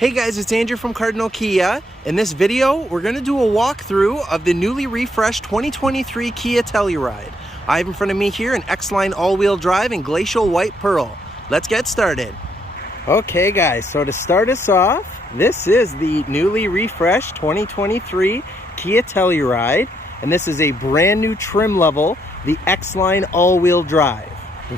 Hey guys, it's Andrew from Cardinal Kia. In this video, we're going to do a walkthrough of the newly refreshed 2023 Kia Telluride. I have in front of me here an X-Line all-wheel drive in glacial white pearl. Let's get started. Okay guys, so to start us off, this is the newly refreshed 2023 Kia Telluride, and this is a brand new trim level, the X-Line all-wheel drive.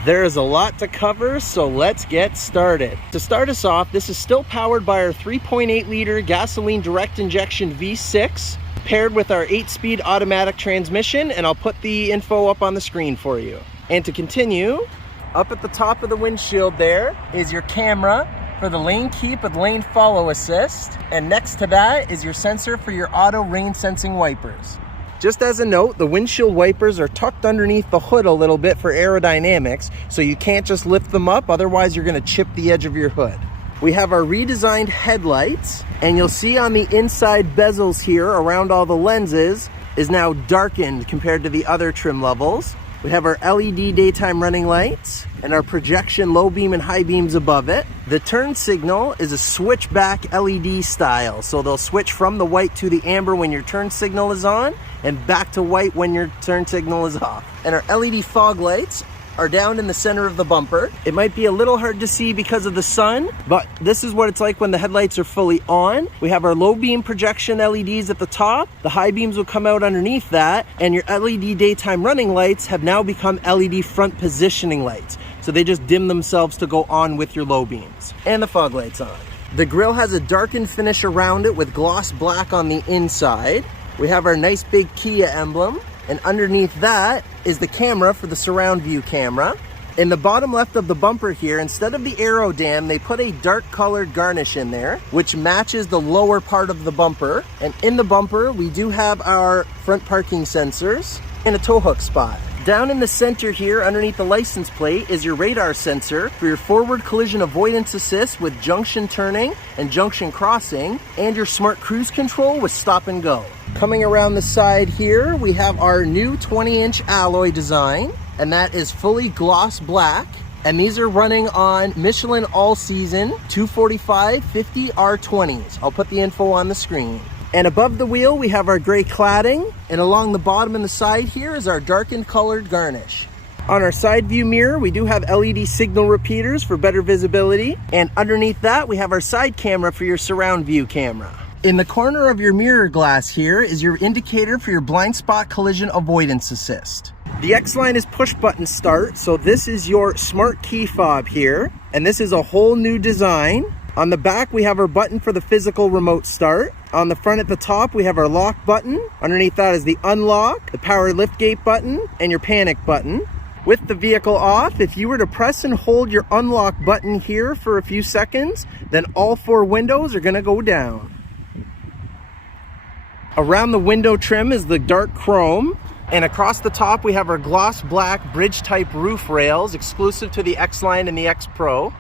There is a lot to cover, so let's get started. To start us off, this is still powered by our 3.8 liter gasoline direct injection V6 paired with our 8-speed automatic transmission, and I'll put the info up on the screen for you. And to continue, up at the top of the windshield there is your camera for the lane keep with lane follow assist, and next to that is your sensor for your auto rain sensing wipers. Just as a note, the windshield wipers are tucked underneath the hood a little bit for aerodynamics, so you can't just lift them up, otherwise you're going to chip the edge of your hood. We have our redesigned headlights, and you'll see on the inside bezels here around all the lenses is now darkened compared to the other trim levels. We have our LED daytime running lights and our projection low beam and high beams above it. The turn signal is a switchback LED style, so they'll switch from the white to the amber when your turn signal is on and back to white when your turn signal is off. And our LED fog lights are down in the center of the bumper. It might be a little hard to see because of the sun, but this is what it's like when the headlights are fully on. We have our low beam projection LEDs at the top. The high beams will come out underneath that, and your LED daytime running lights have now become LED front positioning lights. So they just dim themselves to go on with your low beams. And the fog lights on. The grille has a darkened finish around it with gloss black on the inside. We have our nice big Kia emblem, and underneath that is the camera for the surround view camera. In the bottom left of the bumper here, instead of the aero dam, they put a dark colored garnish in there, which matches the lower part of the bumper. And in the bumper, we do have our front parking sensors and a tow hook spot. Down in the center here, underneath the license plate, is your radar sensor for your forward collision avoidance assist with junction turning and junction crossing, and your smart cruise control with stop and go. Coming around the side here, we have our new 20-inch alloy design, and that is fully gloss black. And these are running on Michelin All Season 245/50 R20s. I'll put the info on the screen. And above the wheel, we have our gray cladding, and along the bottom and the side here is our darkened colored garnish. On our side view mirror, we do have LED signal repeaters for better visibility, and underneath that, we have our side camera for your surround view camera. In the corner of your mirror glass here is your indicator for your blind spot collision avoidance assist. The X-Line is push button start, so this is your smart key fob here, and this is a whole new design. On the back, we have our button for the physical remote start. On the front at the top, we have our lock button. Underneath that is the unlock, the power liftgate button, and your panic button. With the vehicle off, if you were to press and hold your unlock button here for a few seconds, then all 4 windows are going to go down. Around the window trim is the dark chrome, and across the top we have our gloss black bridge type roof rails exclusive to the X-Line and the X Pro.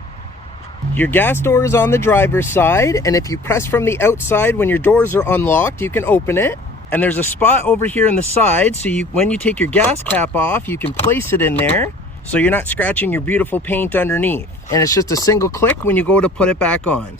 Your gas door is on the driver's side, and if you press from the outside when your doors are unlocked, you can open it. And there's a spot over here in the side, so when you take your gas cap off, you can place it in there so you're not scratching your beautiful paint underneath. And it's just a single click when you go to put it back on.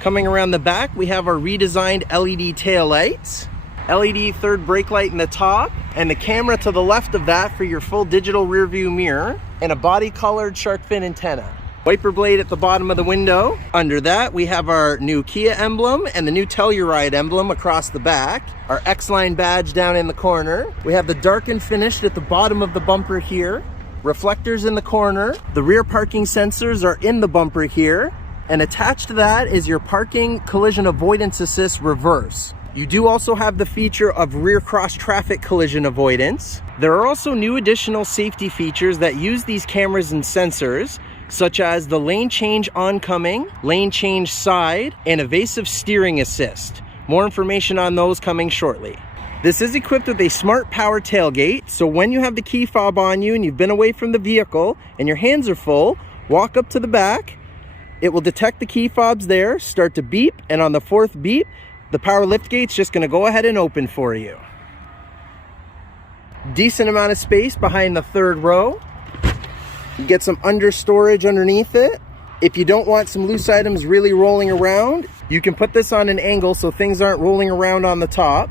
Coming around the back, we have our redesigned LED tail lights, LED third brake light in the top, and the camera to the left of that for your full digital rear view mirror, and a body colored shark fin antenna. Wiper blade at the bottom of the window. Under that, we have our new Kia emblem and the new Telluride emblem across the back. Our X-Line badge down in the corner. We have the darkened finish at the bottom of the bumper here. Reflectors in the corner. The rear parking sensors are in the bumper here. And attached to that is your parking collision avoidance assist reverse. You do also have the feature of rear cross traffic collision avoidance. There are also new additional safety features that use these cameras and sensors, such as the lane change oncoming, lane change side, and evasive steering assist. More information on those coming shortly. This is equipped with a smart power tailgate, so when you have the key fob on you and you've been away from the vehicle and your hands are full, walk up to the back. It will detect the key fobs there, start to beep, and on the 4th beep, the power liftgate's just going to go ahead and open for you. Decent amount of space behind the 3rd row. You get some under storage underneath it. If you don't want some loose items really rolling around, you can put this on an angle so things aren't rolling around on the top.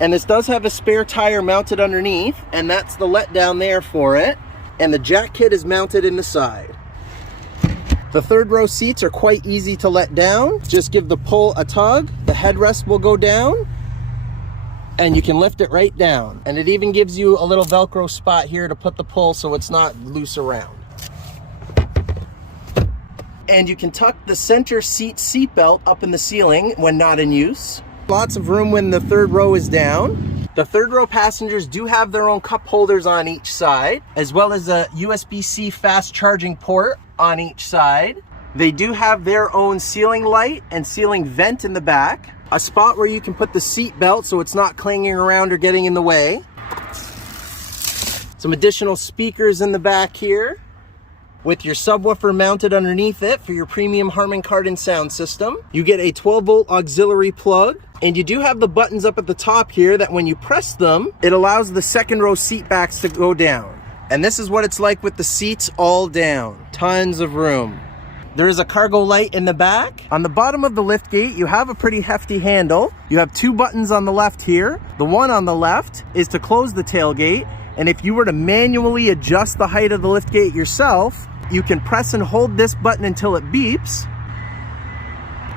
And this does have a spare tire mounted underneath, and that's the letdown there for it. And the jack kit is mounted in the side. The third row seats are quite easy to let down. Just give the pull a tug, the headrest will go down, and you can lift it right down. And it even gives you a little Velcro spot here to put the pull so it's not loose around. And you can tuck the center seat belt up in the ceiling when not in use. Lots of room when the third row is down. The third row passengers do have their own cup holders on each side, as well as a USB-C fast charging port on each side. They do have their own ceiling light and ceiling vent in the back. A spot where you can put the seat belt so it's not clanging around or getting in the way. Some additional speakers in the back here, with your subwoofer mounted underneath it for your premium Harman Kardon sound system. You get a 12-volt auxiliary plug, and you do have the buttons up at the top here that when you press them, it allows the second row seat backs to go down. And this is what it's like with the seats all down. Tons of room. There is a cargo light in the back. On the bottom of the lift gate, you have a pretty hefty handle. You have two buttons on the left here. The one on the left is to close the tailgate, and if you were to manually adjust the height of the lift gate yourself, you can press and hold this button until it beeps,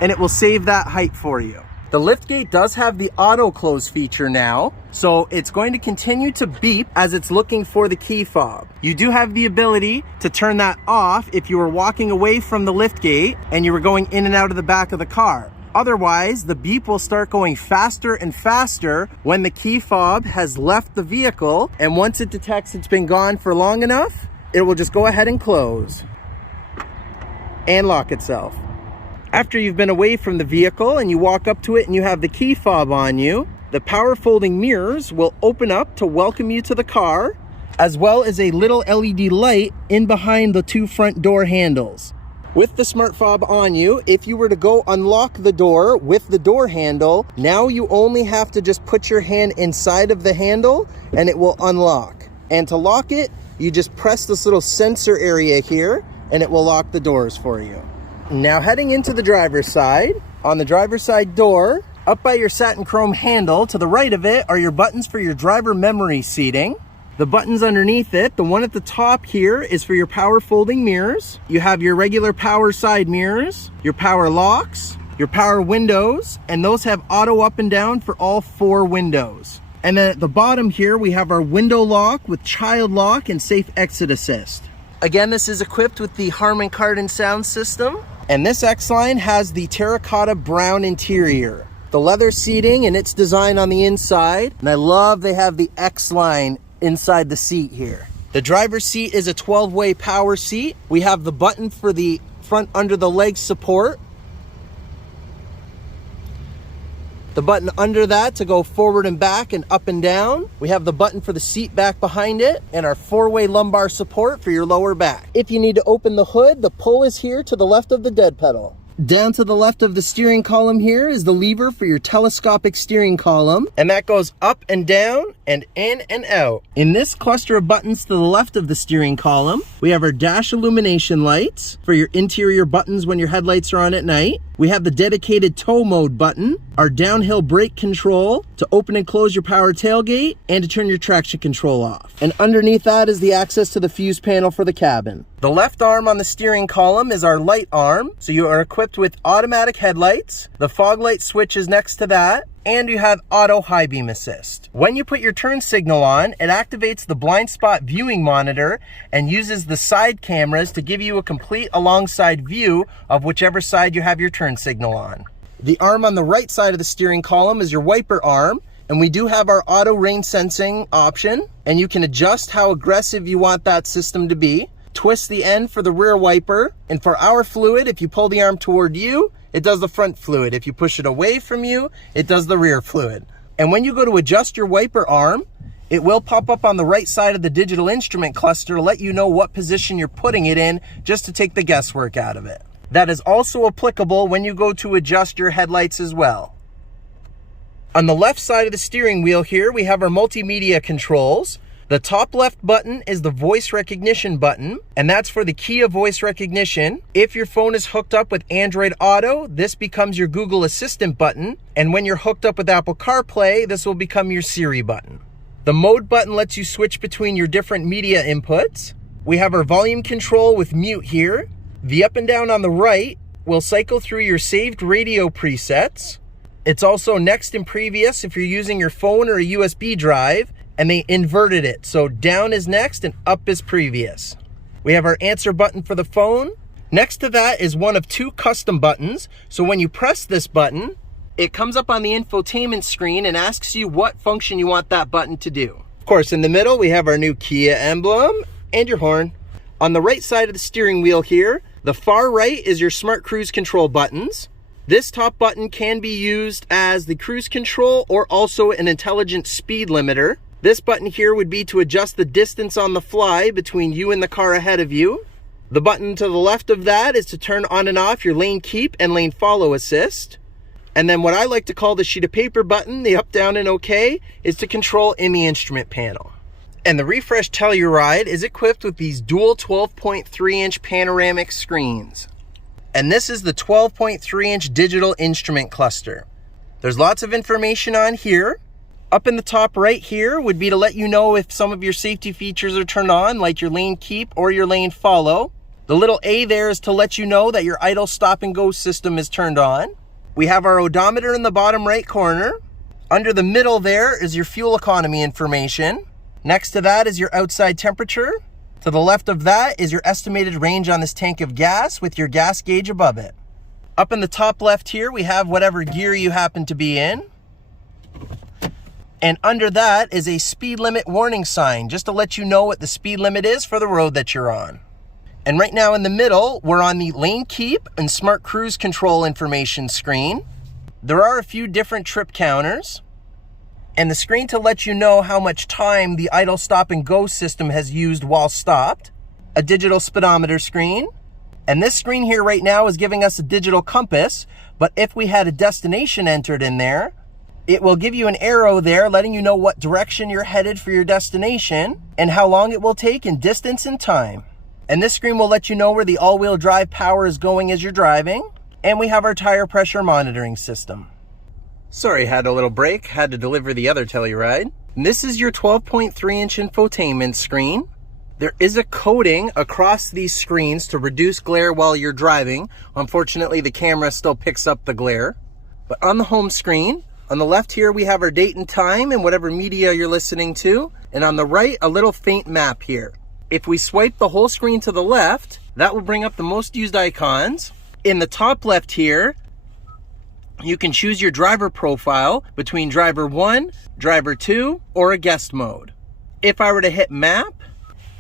and it will save that height for you. The liftgate does have the auto close feature now, so it's going to continue to beep as it's looking for the key fob. You do have the ability to turn that off if you were walking away from the liftgate and you were going in and out of the back of the car. Otherwise, the beep will start going faster and faster when the key fob has left the vehicle, and once it detects it's been gone for long enough, it will just go ahead and close and lock itself. After you've been away from the vehicle and you walk up to it and you have the key fob on you, the power folding mirrors will open up to welcome you to the car, as well as a little LED light in behind the two front door handles. With the smart fob on you, if you were to go unlock the door with the door handle, now you only have to just put your hand inside of the handle and it will unlock. And to lock it, you just press this little sensor area here and it will lock the doors for you. Now heading into the driver's side, on the driver's side door, up by your satin chrome handle, to the right of it are your buttons for your driver memory seating. The buttons underneath it, the one at the top here is for your power folding mirrors. You have your regular power side mirrors, your power locks, your power windows, and those have auto up and down for all four windows. And then at the bottom here, we have our window lock with child lock and safe exit assist. Again, this is equipped with the Harman Kardon sound system. And this X-Line has the terracotta brown interior, the leather seating and its design on the inside. And I love they have the X-Line inside the seat here. The driver's seat is a 12-way power seat. We have the button for the front under the leg support. The button under that to go forward and back and up and down. We have the button for the seat back behind it and our 4-way lumbar support for your lower back. If you need to open the hood, the pull is here to the left of the dead pedal. Down to the left of the steering column here is the lever for your telescopic steering column, and that goes up and down and in and out. In this cluster of buttons to the left of the steering column, we have our dash illumination lights for your interior buttons when your headlights are on at night. We have the dedicated tow mode button, our downhill brake control to open and close your power tailgate, and to turn your traction control off. And underneath that is the access to the fuse panel for the cabin. The left arm on the steering column is our light arm, so you are equipped with automatic headlights. The fog light switch is next to that, and you have auto high beam assist. When you put your turn signal on, it activates the blind spot viewing monitor and uses the side cameras to give you a complete alongside view of whichever side you have your turn signal on. The arm on the right side of the steering column is your wiper arm, and we do have our auto rain sensing option, and you can adjust how aggressive you want that system to be. Twist the end for the rear wiper, and for our fluid, if you pull the arm toward you, it does the front fluid. If you push it away from you, it does the rear fluid. And when you go to adjust your wiper arm, it will pop up on the right side of the digital instrument cluster to let you know what position you're putting it in, just to take the guesswork out of it. That is also applicable when you go to adjust your headlights as well. On the left side of the steering wheel here, we have our multimedia controls. The top left button is the voice recognition button, and that's for the Kia voice recognition. If your phone is hooked up with Android Auto, this becomes your Google Assistant button, and when you're hooked up with Apple CarPlay, this will become your Siri button. The mode button lets you switch between your different media inputs. We have our volume control with mute here. The up and down on the right will cycle through your saved radio presets. It's also next and previous if you're using your phone or a USB drive, and they inverted it. So down is next and up is previous. We have our answer button for the phone. Next to that is one of two custom buttons. So when you press this button, it comes up on the infotainment screen and asks you what function you want that button to do. Of course, in the middle, we have our new Kia emblem and your horn. On the right side of the steering wheel here, the far right is your smart cruise control buttons. This top button can be used as the cruise control or also an intelligent speed limiter. This button here would be to adjust the distance on the fly between you and the car ahead of you. The button to the left of that is to turn on and off your lane keep and lane follow assist. And then what I like to call the sheet of paper button, the up, down, and OK, is to control in the instrument panel. And the refreshed Telluride is equipped with these dual 12.3-inch panoramic screens. And this is the 12.3-inch digital instrument cluster. There's lots of information on here. Up in the top right here would be to let you know if some of your safety features are turned on, like your lane keep or your lane follow. The little A there is to let you know that your idle stop and go system is turned on. We have our odometer in the bottom right corner. Under the middle there is your fuel economy information. Next to that is your outside temperature. To the left of that is your estimated range on this tank of gas with your gas gauge above it. Up in the top left here, we have whatever gear you happen to be in. And under that is a speed limit warning sign, just to let you know what the speed limit is for the road that you're on. And right now in the middle, we're on the lane keep and smart cruise control information screen. There are a few different trip counters. And the screen to let you know how much time the idle stop and go system has used while stopped. A digital speedometer screen. And this screen here right now is giving us a digital compass, but if we had a destination entered in there, it will give you an arrow there letting you know what direction you're headed for your destination and how long it will take in distance and time. And this screen will let you know where the all-wheel drive power is going as you're driving. And we have our tire pressure monitoring system. Sorry, had a little break, had to deliver the other Telluride. And this is your 12.3-inch infotainment screen. There is a coating across these screens to reduce glare while you're driving. Unfortunately, the camera still picks up the glare. But on the home screen, on the left here, we have our date and time and whatever media you're listening to. And on the right, a little faint map here. If we swipe the whole screen to the left, that will bring up the most used icons. In the top left here, you can choose your driver profile between driver 1, driver 2, or a guest mode. If I were to hit map,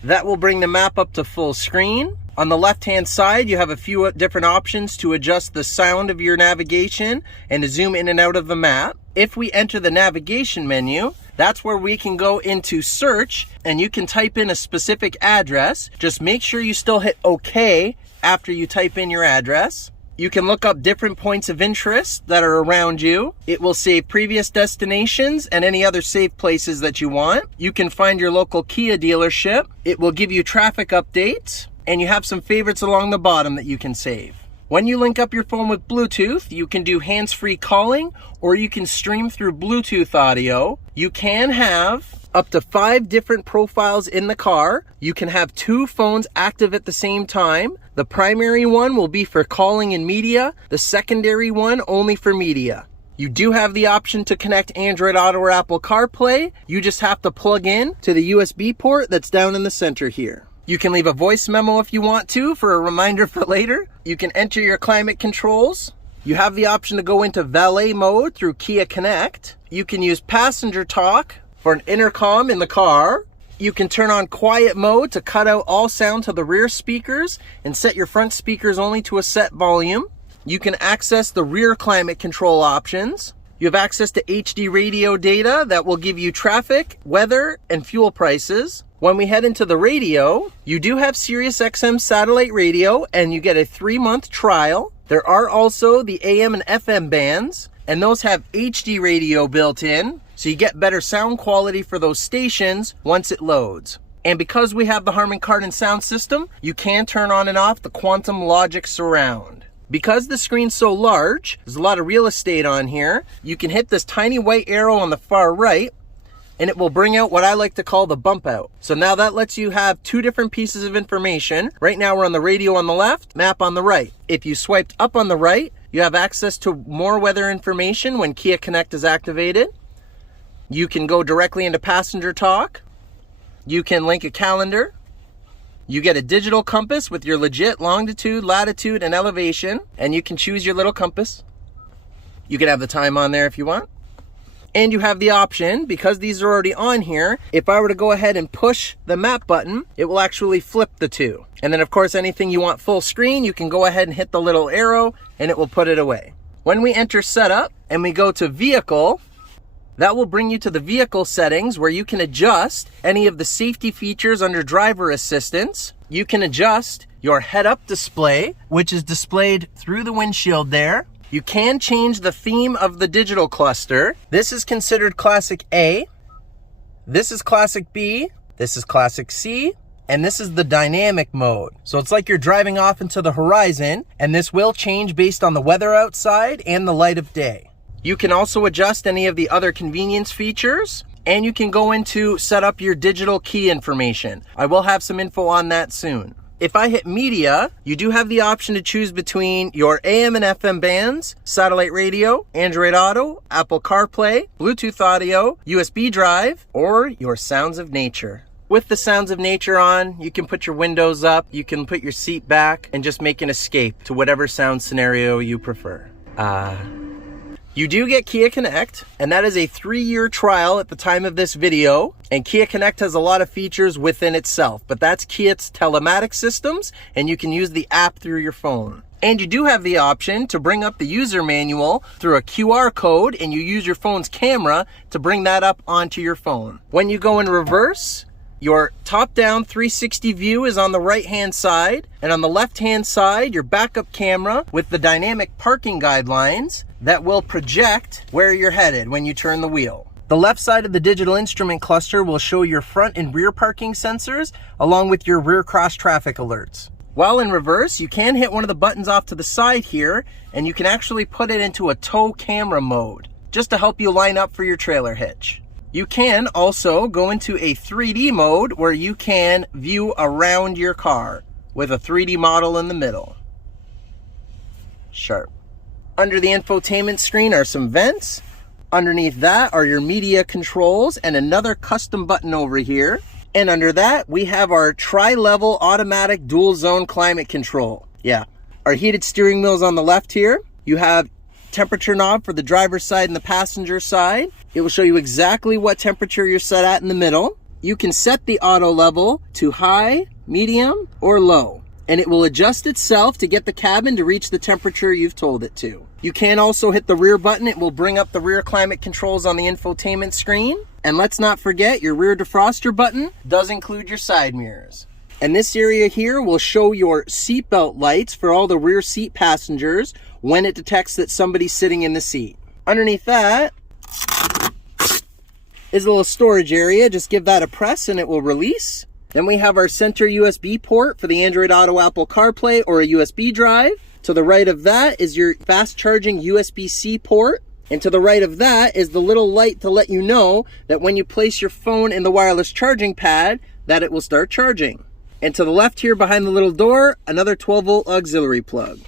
that will bring the map up to full screen. On the left-hand side, you have a few different options to adjust the sound of your navigation and to zoom in and out of the map. If we enter the navigation menu, that's where we can go into search and you can type in a specific address. Just make sure you still hit OK after you type in your address. You can look up different points of interest that are around you. It will save previous destinations and any other saved places that you want. You can find your local Kia dealership. It will give you traffic updates. And you have some favorites along the bottom that you can save. When you link up your phone with Bluetooth, you can do hands-free calling or you can stream through Bluetooth audio. You can have up to 5 different profiles in the car. You can have 2 phones active at the same time. The primary one will be for calling and media. The secondary one only for media. You do have the option to connect Android Auto or Apple CarPlay. You just have to plug in to the USB port that's down in the center here. You can leave a voice memo if you want to for a reminder for later. You can enter your climate controls. You have the option to go into valet mode through Kia Connect. You can use passenger talk for an intercom in the car. You can turn on quiet mode to cut out all sound to the rear speakers and set your front speakers only to a set volume. You can access the rear climate control options. You have access to HD radio data that will give you traffic, weather, and fuel prices. When we head into the radio, you do have Sirius XM satellite radio and you get a 3-month trial. There are also the AM and FM bands, and those have HD radio built in, so you get better sound quality for those stations once it loads. And because we have the Harman Kardon sound system, you can turn on and off the Quantum Logic Surround. Because the screen's so large, there's a lot of real estate on here, you can hit this tiny white arrow on the far right, and it will bring out what I like to call the bump out. So now that lets you have two different pieces of information. Right now we're on the radio on the left, map on the right. If you swiped up on the right, you have access to more weather information when Kia Connect is activated. You can go directly into passenger talk. You can link a calendar. You get a digital compass with your legit longitude, latitude, and elevation, and you can choose your little compass. You can have the time on there if you want. And you have the option, because these are already on here, if I were to go ahead and push the map button, it will actually flip the two. And then of course, anything you want full screen, you can go ahead and hit the little arrow and it will put it away. When we enter setup and we go to vehicle, that will bring you to the vehicle settings where you can adjust any of the safety features under driver assistance. You can adjust your head-up display, which is displayed through the windshield there. You can change the theme of the digital cluster. This is considered Classic A. This is Classic B. This is Classic C. And this is the dynamic mode. So it's like you're driving off into the horizon, and this will change based on the weather outside and the light of day. You can also adjust any of the other convenience features, and you can go into set up your digital key information. I will have some info on that soon. If I hit media, you do have the option to choose between your AM and FM bands, satellite radio, Android Auto, Apple CarPlay, Bluetooth audio, USB drive, or your sounds of nature. With the sounds of nature on, you can put your windows up, you can put your seat back, and just make an escape to whatever sound scenario you prefer. You do get Kia Connect, and that is a 3-year trial at the time of this video. And Kia Connect has a lot of features within itself, but that's Kia's telematics systems, and you can use the app through your phone. And you do have the option to bring up the user manual through a QR code, and you use your phone's camera to bring that up onto your phone. When you go in reverse, your top-down 360 view is on the right-hand side, and on the left-hand side, your backup camera with the dynamic parking guidelines that will project where you're headed when you turn the wheel. The left side of the digital instrument cluster will show your front and rear parking sensors, along with your rear cross traffic alerts. While in reverse, you can hit one of the buttons off to the side here, and you can actually put it into a tow camera mode, just to help you line up for your trailer hitch. You can also go into a 3D mode where you can view around your car with a 3D model in the middle. Sharp. Under the infotainment screen are some vents. Underneath that are your media controls and another custom button over here. And under that, we have our tri-level automatic dual zone climate control. Yeah, our heated steering wheel's on the left here. You have temperature knob for the driver's side and the passenger side. It will show you exactly what temperature you're set at in the middle. You can set the auto level to high, medium, or low, and it will adjust itself to get the cabin to reach the temperature you've told it to. You can also hit the rear button. It will bring up the rear climate controls on the infotainment screen. And let's not forget, your rear defroster button does include your side mirrors. And this area here will show your seatbelt lights for all the rear seat passengers when it detects that somebody's sitting in the seat. Underneath that is a little storage area. Just give that a press and it will release. Then we have our center USB port for the Android Auto, Apple CarPlay, or a USB drive. To the right of that is your fast charging USB-C port. And to the right of that is the little light to let you know that when you place your phone in the wireless charging pad, that it will start charging. And to the left here behind the little door, another 12-volt auxiliary plug.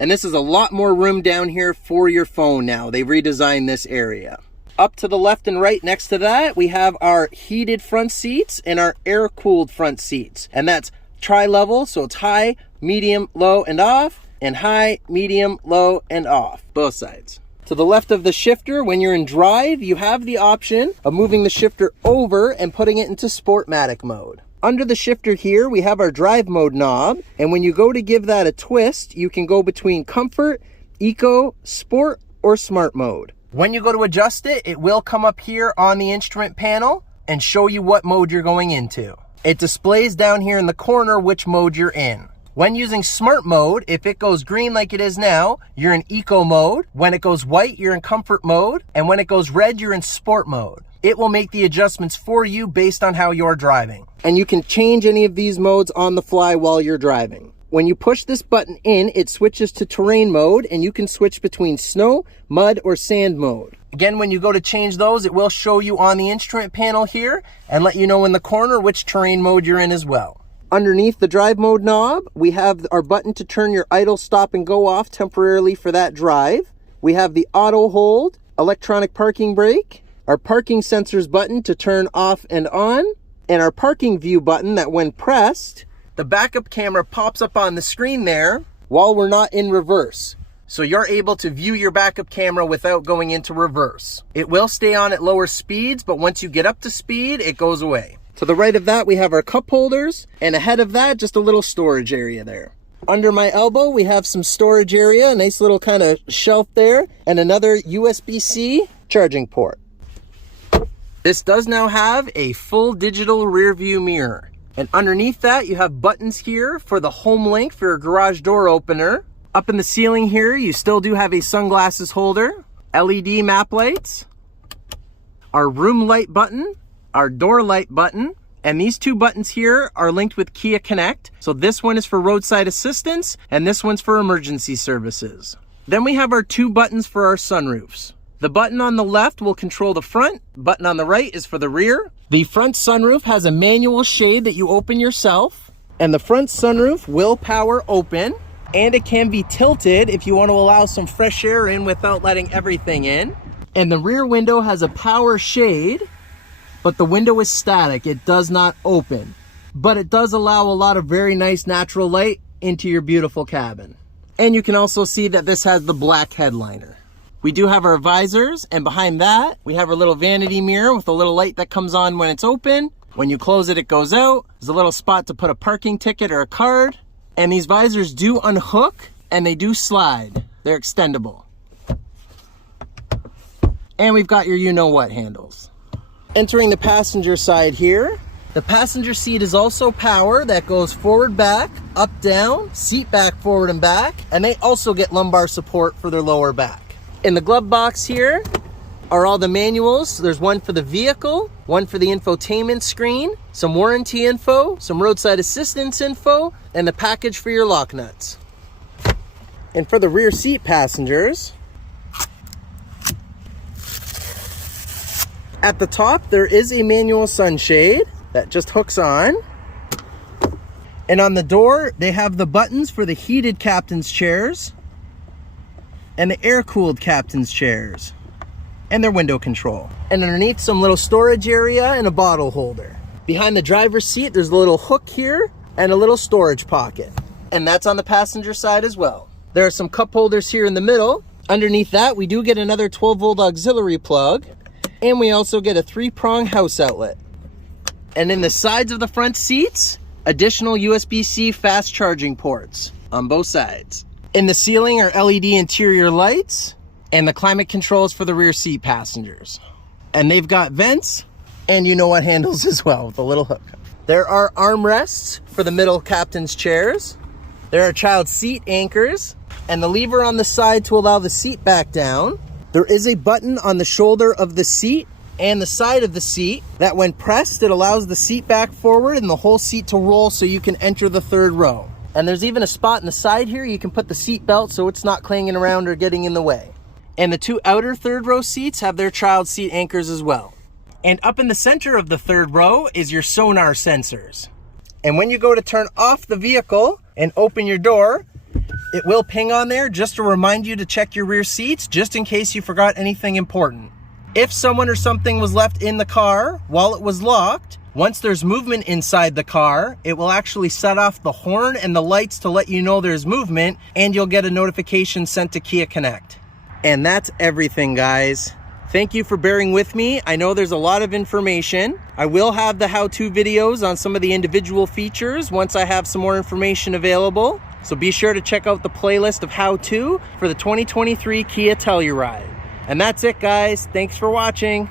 And this is a lot more room down here for your phone now. They've redesigned this area. Up to the left and right next to that, we have our heated front seats and our air-cooled front seats. And that's tri-level, so it's high, medium, low, and off, and high, medium, low, and off, both sides. To the left of the shifter, when you're in drive, you have the option of moving the shifter over and putting it into Sportmatic mode. Under the shifter here, we have our drive mode knob, and when you go to give that a twist, you can go between comfort, eco, sport, or smart mode. When you go to adjust it, it will come up here on the instrument panel and show you what mode you're going into. It displays down here in the corner which mode you're in. When using smart mode, if it goes green like it is now, you're in eco mode. When it goes white, you're in comfort mode. And when it goes red, you're in sport mode. It will make the adjustments for you based on how you're driving. And you can change any of these modes on the fly while you're driving. When you push this button in, it switches to terrain mode, and you can switch between snow, mud, or sand mode. Again, when you go to change those, it will show you on the instrument panel here and let you know in the corner which terrain mode you're in as well. Underneath the drive mode knob, we have our button to turn your idle, stop, and go off temporarily for that drive. We have the auto hold, electronic parking brake, our parking sensors button to turn off and on, and our parking view button that when pressed, the backup camera pops up on the screen there while we're not in reverse. So you're able to view your backup camera without going into reverse. It will stay on at lower speeds, but once you get up to speed, it goes away. To the right of that, we have our cup holders, and ahead of that, just a little storage area there. Under my elbow, we have some storage area, a nice little kind of shelf there, and another USB-C charging port. This does now have a full digital rear view mirror. And underneath that, you have buttons here for the home link for your garage door opener. Up in the ceiling here, you still do have a sunglasses holder, LED map lights, our room light button, our door light button, and these two buttons here are linked with Kia Connect. So this one is for roadside assistance and this one's for emergency services. Then we have our two buttons for our sunroofs. The button on the left will control the front, button on the right is for the rear. The front sunroof has a manual shade that you open yourself, and the front sunroof will power open, and it can be tilted if you want to allow some fresh air in without letting everything in. And the rear window has a power shade, but the window is static. It does not open, but it does allow a lot of very nice natural light into your beautiful cabin. And you can also see that this has the black headliner. We do have our visors, and behind that, we have our little vanity mirror with a little light that comes on when it's open. When you close it, it goes out. There's a little spot to put a parking ticket or a card. And these visors do unhook, and they do slide. They're extendable. And we've got your you-know-what handles. Entering the passenger side here, the passenger seat is also power that goes forward, back, up, down, seat back, forward, and back. And they also get lumbar support for their lower back. In the glove box here are all the manuals. There's one for the vehicle, one for the infotainment screen, some warranty info, some roadside assistance info, and the package for your lock nuts. And for the rear seat passengers, at the top there is a manual sunshade that just hooks on. And on the door, they have the buttons for the heated captain's chairs and the air-cooled captain's chairs, and their window control. And underneath, some little storage area and a bottle holder. Behind the driver's seat, there's a little hook here and a little storage pocket. And that's on the passenger side as well. There are some cup holders here in the middle. Underneath that, we do get another 12-volt auxiliary plug, and we also get a 3-prong house outlet. And in the sides of the front seats, additional USB-C fast charging ports on both sides. In the ceiling are LED interior lights and the climate controls for the rear seat passengers. And they've got vents and you-know-what handles as well with a little hook. There are armrests for the middle captain's chairs. There are child seat anchors and the lever on the side to allow the seat back down. There is a button on the shoulder of the seat and the side of the seat that when pressed, it allows the seat back forward and the whole seat to roll so you can enter the third row. And there's even a spot in the side here you can put the seat belt so it's not clanging around or getting in the way. And the two outer third row seats have their child seat anchors as well. And up in the center of the third row is your sonar sensors. And when you go to turn off the vehicle and open your door, it will ping on there just to remind you to check your rear seats just in case you forgot anything important. If someone or something was left in the car while it was locked, once there's movement inside the car, it will actually set off the horn and the lights to let you know there's movement, and you'll get a notification sent to Kia Connect. And that's everything, guys. Thank you for bearing with me. I know there's a lot of information. I will have the how-to videos on some of the individual features once I have some more information available. So be sure to check out the playlist of how-to for the 2023 Kia Telluride. And that's it, guys. Thanks for watching.